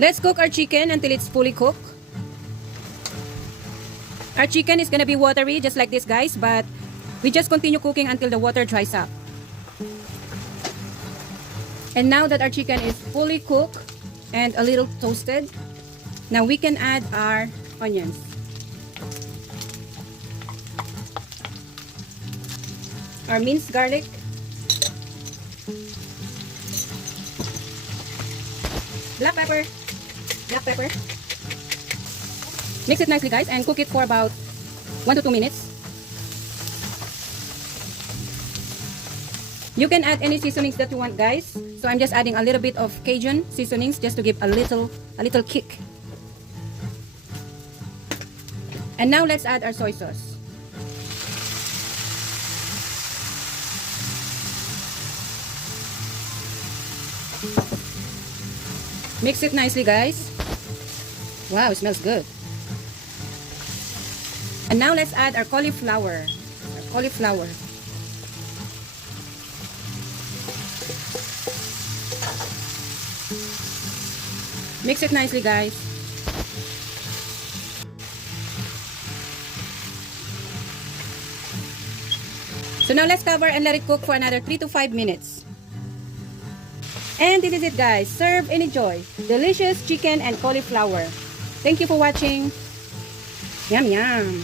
Let's cook our chicken until it's fully cooked. Our chicken is gonna be watery just like this, guys, but we just continue cooking until the water dries up. And now that our chicken is fully cooked and a little toasted, now we can add our onions. Our minced garlic. Black pepper. Black pepper. Mix it nicely, guys, and cook it for about 1 to 2 minutes. You can add any seasonings that you want, guys. So I'm just adding a little bit of Cajun seasonings just to give a little kick. And now let's add our soy sauce. Mix it nicely, guys. Wow, it smells good. And now let's add our cauliflower. Mix it nicely, guys. So now let's cover and let it cook for another 3 to 5 minutes. And this is it, guys. Serve and enjoy delicious chicken and cauliflower. Thank you for watching. Yum, yum.